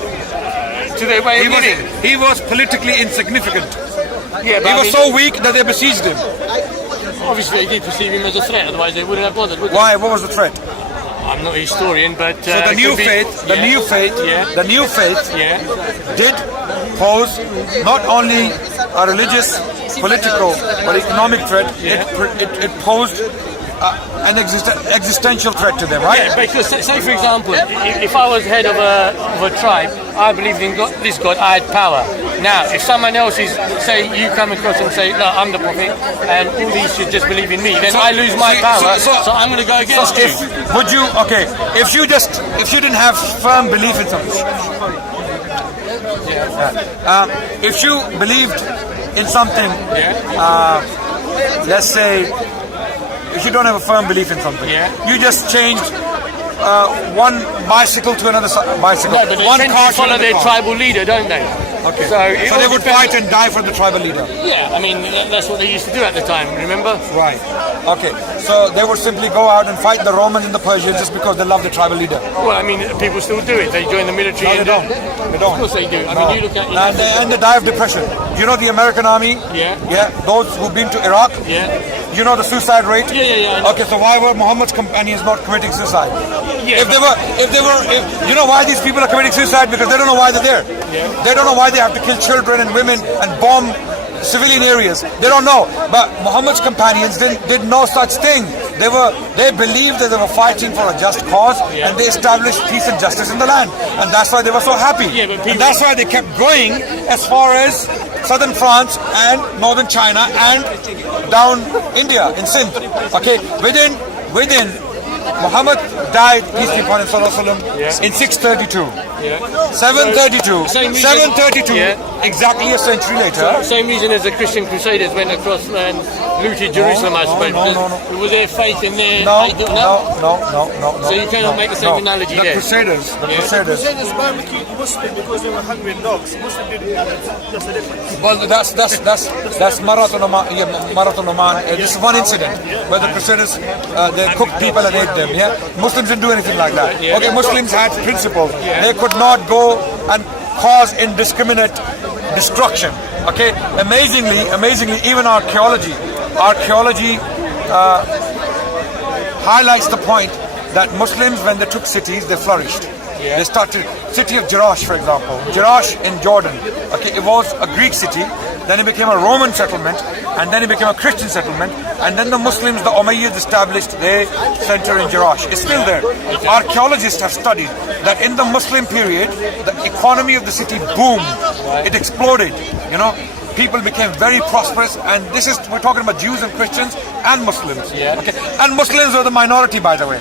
to their way of living. He was politically insignificant. Yeah, but He I was mean, so weak that they besieged him. obviously they did perceive him as a threat. Otherwise, they wouldn't have bothered. Would they? Why? What was the threat? I'm not a historian, but So the it new could be- faith, yeah. the new faith Yeah. did pose not only a religious, political, but economic threat. It posed an existential threat to them, right? Yeah, because say for example, if I was head of a tribe, I believed in God, this God, I had power. Now, if someone else is, say you come across and say, no, I'm the prophet, and all these should just believe in me, then I lose my power, so I'm going to go against you. If you didn't have firm belief in something, if you believed in something, let's say, if you don't have a firm belief in something, you just changed one bicycle to another bicycle. No, but they one tend car to follow their another car. tribal leader, don't they? Okay. So So they would fight and die for the tribal leader. Yeah, I mean, that's what they used to do at the time, remember? Right. Okay, so they would simply go out and fight the Romans and the Persians just because they love the tribal leader. Well, I mean, people still do it. They join the military. No, they don't. They don't. Of course they do. I No. mean, you look at... And they die of depression. You know the American army? Yeah. Yeah. Those who've been to Iraq? Yeah. You know the suicide rate? Yeah, I know. Okay, so why were Muhammad's companions not committing suicide? Yeah, If you know why these people are committing suicide? Because they don't know why they're there. Yeah. They don't know why they have to kill children and women and bomb civilian areas. They don't know. But Muhammad's companions did no such thing. They believed that they were fighting for a just cause, Yeah. and they established peace and justice in the land. And that's why they were so happy. Yeah, but And that's why they kept going as far as southern France and northern China and down India in Sindh. Okay, within Muhammad died, peace be upon him, in 632. Yeah. 732. Same reason- 732. Yeah. Exactly a century later. Same reason as the Christian Crusaders went across and looted Jerusalem, I suppose. no. Was there faith in their... No. So you cannot make the same analogy the there. Crusaders. The Yeah. Crusaders. Crusaders barbecued Muslim because they were hungry and dogs. Muslim didn't. That's the difference. Well, that's Marathon Oman. This is one incident where the Crusaders they cooked people and ate them. Yeah, Muslims didn't do anything like that. Yeah. Okay, Muslims had principles. They could not go and cause indiscriminate destruction. Okay, amazingly, even archaeology highlights the point that Muslims, when they took cities, they flourished. Yeah. They started city of Jerash, for example. Jerash in Jordan. Okay, it was a Greek city, then it became a Roman settlement, and then it became a Christian settlement, and then the Muslims, the Umayyads, established their center in Jerash. It's still there. Archaeologists have studied that in the Muslim period, the economy of the city boomed. It exploded. You know, people became very prosperous, and we're talking about Jews and Christians and Muslims. Yeah. Okay, and Muslims were the minority, by the way.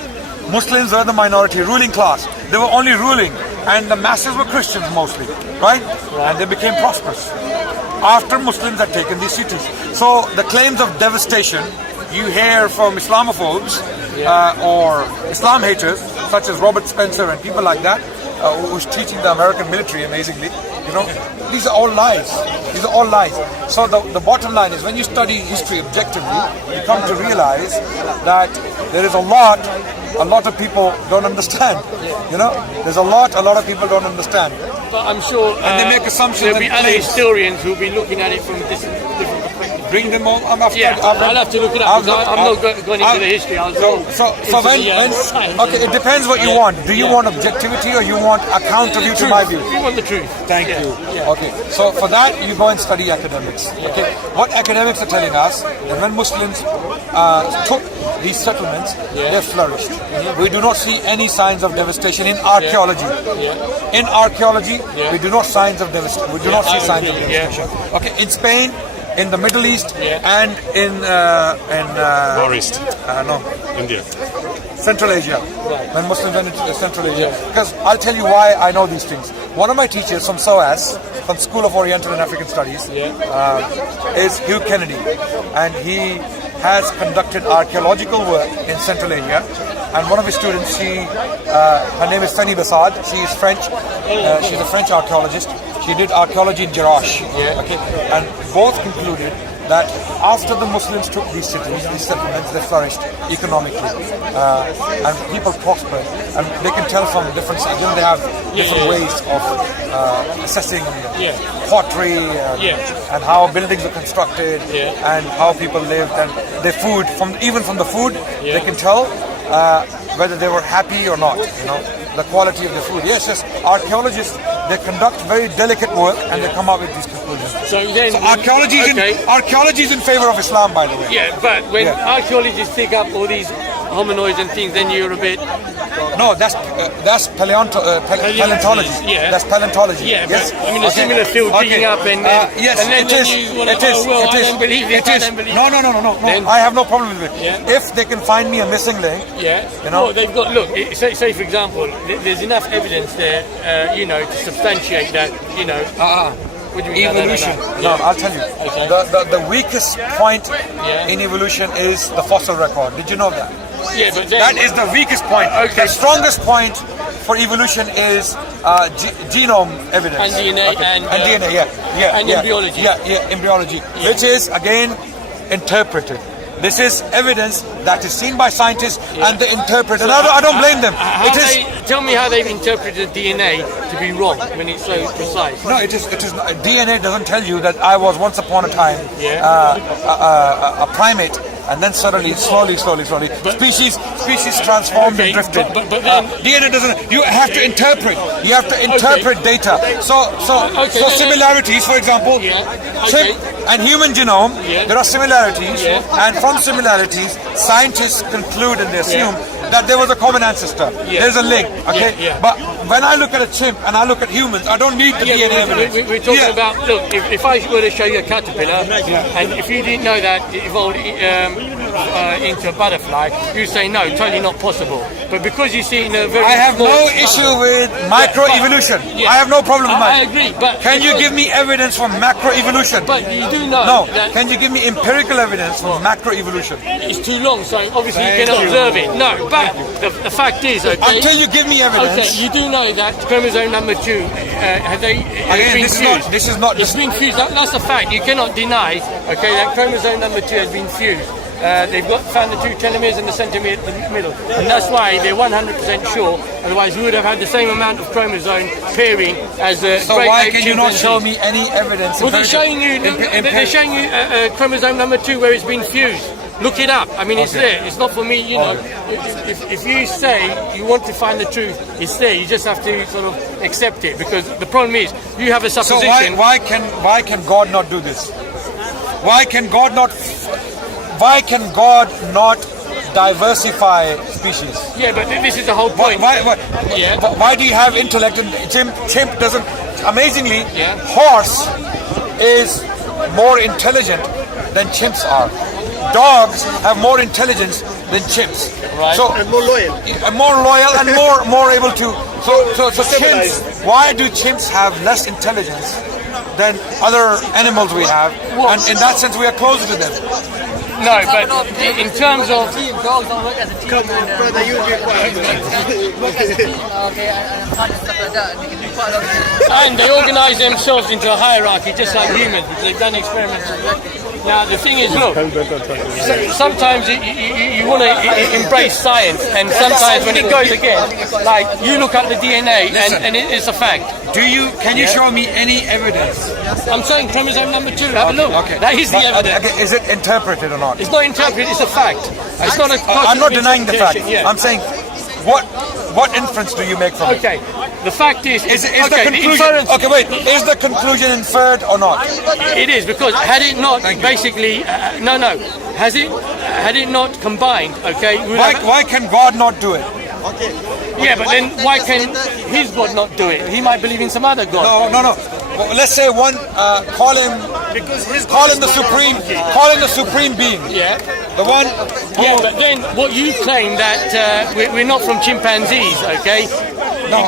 Muslims were the minority, ruling class. They were only ruling, and the masses were Christians mostly, right? And they became prosperous after Muslims had taken these cities. So the claims of devastation you hear from Islamophobes or Islam haters, such as Robert Spencer and people like that, who's teaching the American military, amazingly, you know, these are all lies. These are all lies. So the bottom line is, when you study history objectively, you come to realize that there is a lot of people don't understand. You know, there's a lot of people don't understand. But I'm sure And they make assumptions there'll be and other claims. historians who'll be looking at it from different perspectives. Bring them all. I'll I'll have to look it up, because I'm not going into the history. I was So when science. okay, it depends what you Yeah. want. Do you want objectivity or you want a counter view to my view? We want the truth. Thank Yeah. you. Yeah. Okay, so for that you go and study academics. Okay, what academics are telling us that when Muslims took these settlements, they flourished. We do not see any signs of devastation in archaeology. In archaeology, we do not signs of devastation. We do not see signs of devastation. Okay, in Spain, in the Middle East, and in Far East, no, India. Central Asia, when Muslims went into Central Asia. Because I'll tell you why I know these things. One of my teachers from SOAS, from School of Oriental and African Studies, is Hugh Kennedy, and he has conducted archaeological work in Central Asia. And one of his students, her name is Fanny Bassad. She is French. She's a French archaeologist. She did archaeology in Jerash. Okay, and both concluded that after the Muslims took these cities, these settlements, they flourished economically, and people prospered. And they can tell from different sides. You know, they have different ways of assessing pottery and how buildings are constructed and how people lived and their food. Even from the food, they can tell whether they were happy or not. You know, the quality of the food. Yes, archaeologists, they conduct very delicate work and they come up with these conclusions. So then, archaeology is in favor of Islam, by the way. Yeah, but when archaeologists dig up all these hominoids and things, then you're a bit... No, that's paleontology. Yeah. That's paleontology. Yeah, yes. but I mean, a similar field digging up and then, yes, and then, it is. you want to, It is. oh, well, It I is. don't believe this, It I is. don't believe No. Then- I have no problem with it. Yeah. If they can find me a missing link, Yeah, you know. well, they've got, look, say for example, there's enough evidence there, you know, to substantiate that, you know, what do you mean? evolution. No. I'll tell you. Okay. The weakest point in evolution is the fossil record. Did you know that? Yeah, but then, That is the weakest point. Okay. The strongest point for evolution is genome evidence. And DNA and and, DNA, and embryology. embryology, which is again interpreted. This is evidence that is seen by scientists and they interpret. And I don't blame them. Tell me how they've interpreted DNA to be wrong when it's so precise. No, it is. DNA doesn't tell you that I was once upon a time a primate, and then suddenly, slowly, species transformed and drifted. But then, DNA doesn't. You have to interpret. You have to interpret data. So similarities, for example, chimp and human genome. There are similarities, and from similarities, scientists conclude and they assume that there was a common ancestor. There's a link, okay? But when I look at a chimp and I look at humans, I don't need the DNA evidence. We're talking about, look, if I were to show you a caterpillar, and if you didn't know that it evolved into a butterfly, you say no, totally not possible. But because you see it in a very I have no issue with microevolution. I have no problem with I agree, but can you give me evidence for macroevolution? But you do know that can you give me empirical evidence for macroevolution? it's too long, so obviously you cannot observe it. No, but the fact is, okay. Until you give me evidence. Okay, you do know that chromosome number 2 have they Again, been this fused? is not. It's been fused. That's a fact. You cannot deny, okay, that chromosome number 2 has been fused. They've found the 2 telomeres and the centromere in the middle, and that's why they're 100% sure. Otherwise, we would have had the same amount of chromosome pairing as the. So why can you not show me any evidence? Well, they're showing you. They're showing you chromosome number 2 where it's been fused. Look it up. I mean, it's there. It's not for me. You know, if you say you want to find the truth, it's there. You just have to sort of accept it, because the problem is you have a supposition. So why can God not do this? Why can God not diversify species? Yeah, but this is the whole point. Why do you have intellect and chimp doesn't? Amazingly, horse is more intelligent than chimps are. Dogs have more intelligence than chimps. Right. So, And more loyal. More loyal and more able to. So chimps. Why do chimps have less intelligence than other animals we have? And in that sense, we are closer to them. No, but in terms of dogs don't work as a team. Come on, brother, you get Work as a team, okay, and stuff like that. They can do quite a lot of things. and they organise themselves into a hierarchy, just like humans, because they've done experiments. Now the thing is, look, sometimes you want to embrace science, and sometimes when it goes against, like you look at the DNA and it's a fact. Can you show me any evidence? I'm saying chromosome number 2. Have a look. Okay. That is the evidence. Okay, is it interpreted or not? It's not interpreted. It's a fact. It's not a. I'm not denying the fact. Yeah. I'm saying, what inference do you make from it? Okay. The fact is Is okay, the conclusion? the inference, Okay, wait. Is the conclusion inferred or not? It is, because had it not Thank you. basically had it not combined, okay, we would have- Why can God not do it? yeah, but then why can his God not do it? He might believe in some other God. No. Well, let's say one. Call him the supreme being. Yeah. The one. Yeah, but then what you claim that we're not from chimpanzees, okay? No,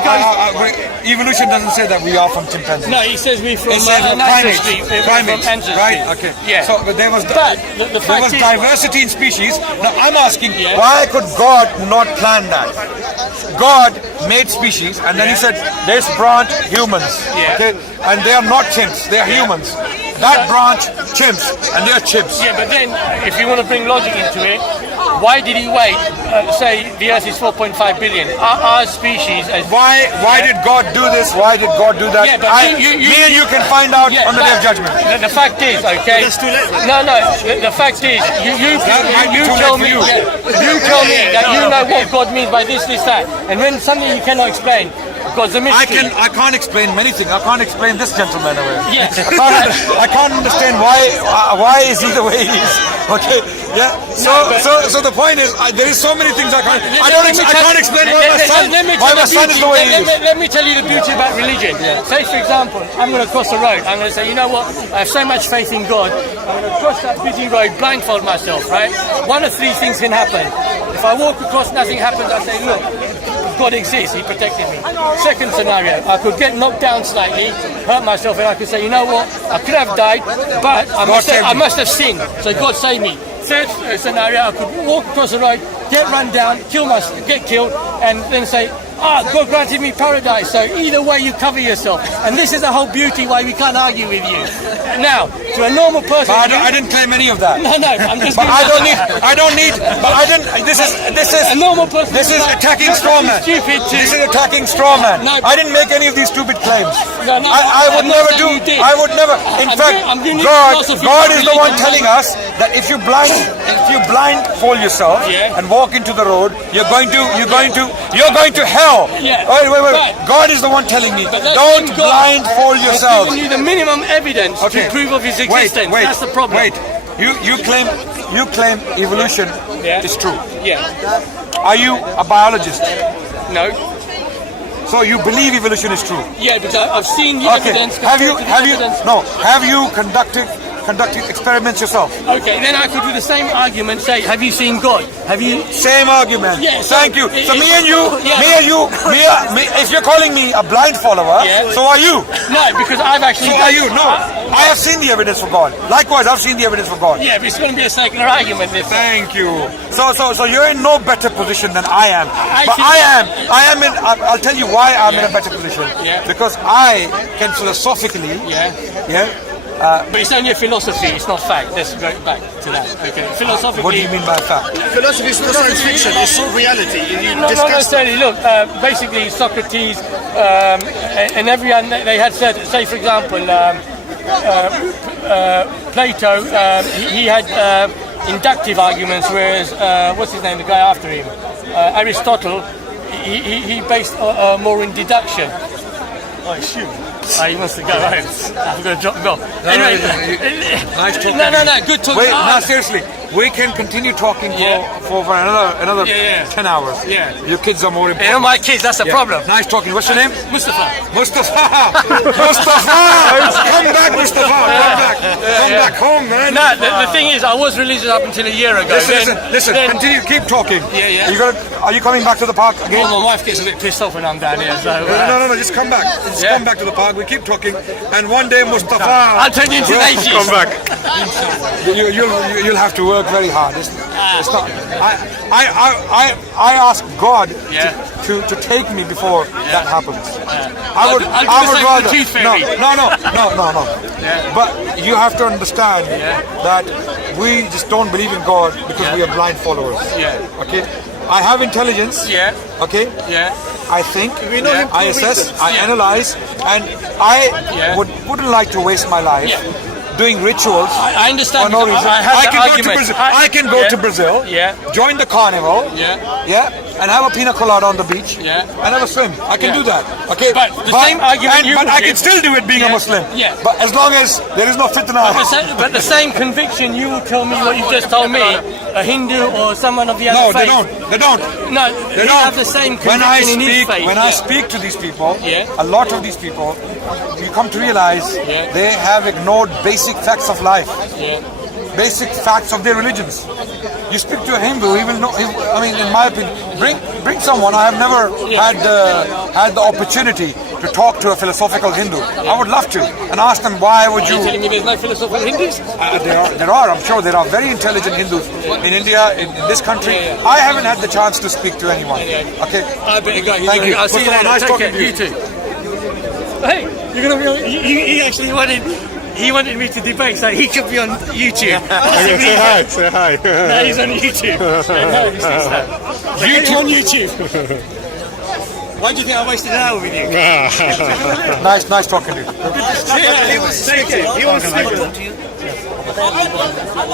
evolution doesn't say that we are from chimpanzees. No, he says we're from It says we're ancestry. primates, From ancestry. right? Okay. Yeah. So, but there was the fact is, diversity in species. Now, I'm asking, why could God not plan that? God made species, and then He said, "This branch humans, okay, and they are not chimps; they are humans. That branch chimps, and they are chimps." yeah, but then if you want to bring logic into it, why did He wait? Say the Earth is 4.5 billion. Our species, as Why did God do this? Why did God do that? Yeah, but me and you can find out on the Day of Judgment. The fact is, okay. That's too late. No. The fact is, you tell me that you know what God means by this, that, and when something you cannot explain, because the mystery. I can't explain many things. I can't explain this gentleman away. Yes. I can't understand why is he the way he is. Okay. Yeah. So the point is, there is so many things I can't. I can't explain why my son is the way he is. Let me tell you the beauty about religion. Say, for example, I'm going to cross the road. I'm going to say, you know what? I have so much faith in God. I'm going to cross that busy road, blindfold myself. Right? One of three things can happen. If I walk across, nothing happens. I say, look, God exists. He protected me. Second scenario, I could get knocked down slightly, hurt myself, and I could say, you know what? I could have died, but I must have sinned. So God saved me. Third scenario, I could walk across the road, get run down, get killed, and then say, God granted me paradise, so either way you cover yourself. And this is the whole beauty why we can't argue with you. Now, to a normal person... But I didn't claim any of that. No, I'm just... But this is a normal person... This is attacking straw man. This is attacking straw man. No, I didn't make any of these stupid claims. No, I would never do. I would never. In fact, God is the one telling us that if you blindfold yourself and walk into the road, you're going to hell. Yeah. Wait. God is the one telling me, don't blindfold yourself. You need the minimum evidence to prove of his existence. Wait. That's the problem. Wait. You claim evolution is true. Yeah. Are you a biologist? No. So you believe evolution is true? Yeah, because I've seen the evidence. Have you conducted experiments yourself? Okay, then I could do the same argument. Say, have you seen God? Have you? Same argument. Yeah, Thank you. So me and you. If you're calling me a blind follower, so are you? No, because I've actually. So are you? No, I have seen the evidence for God. Likewise, I've seen the evidence for God. Yeah, but it's going to be a circular argument. Thank you. So you're in no better position than I am. But I am in. I'll tell you why I'm in a better position. Yeah. Because I can philosophically. But it's only a philosophy, it's not fact. Let's go back to that. Okay. Philosophically. What do you mean by fact? Philosophy is not science fiction, it's all reality. Not necessarily. Look, basically Socrates and everyone, they had said, say for example, Plato, he had inductive arguments, whereas, what's his name, the guy after him? Aristotle, he based more in deduction. Oh, shoot. He wants to go home. I'm going to drop him off. Anyway, nice talking. No, good talk. Wait, no, seriously. We can continue talking for another 10 hours. Yeah. Your kids are more important. You know, my kids, that's the problem. Nice talking. What's your name? Mustafa. Come back, Mustafa. Come back home, man. No, the thing is, I was religious up until a year ago. Listen. Continue. Keep talking. Yeah. Are you coming back to the park again? Well, my wife gets a bit pissed off when I'm down here. So, no. Just come back. Come back to the park. We keep talking, and one day, Mustafa, I'll turn you into an atheist. Come back. You'll have to work very hard. It's not. I ask God to take me before that happens. I would rather. No. But you have to understand that we just don't believe in God because we are blind followers. Okay. I have intelligence. Okay. I think, I assess, I analyze, and I wouldn't like to waste my life doing rituals. I understand. For no reason. I can go to Brazil, Yeah. join the carnival, and have a pina colada on the beach, Yeah. and have a swim. I can do that. Okay, But the same argument you but would I give- can still do it being a Muslim. Yeah. But as long as there is no fitna. But the same conviction you will tell me what you just told me, a Hindu or someone of the other No, they faith. don't. They don't. No, They they don't. have the same conviction in his faith. When I speak to these people, Yeah. a lot of these people, you come to realize they have ignored basic facts of life, basic facts of their religions. You speak to a Hindu, he will know. I mean, in my opinion, bring someone. I have never had the opportunity to talk to a philosophical Hindu. I would love to, and ask them why would Are you telling me there's no philosophical Hindus? There are. I'm sure there are very intelligent Hindus in India, in this country. I haven't had the chance to speak to anyone. Okay. I better go. Thank you. I'll see you Mustafa, later. nice Take talking care. to you. You too. Hey, you're gonna be on. He actually wanted. He wanted me to debate, so he could be on YouTube. Say hi. No, he's on YouTube. No, he's YouTube on YouTube. Why do you think I wasted an hour with you? Nice talking to you. He wants to speak to you.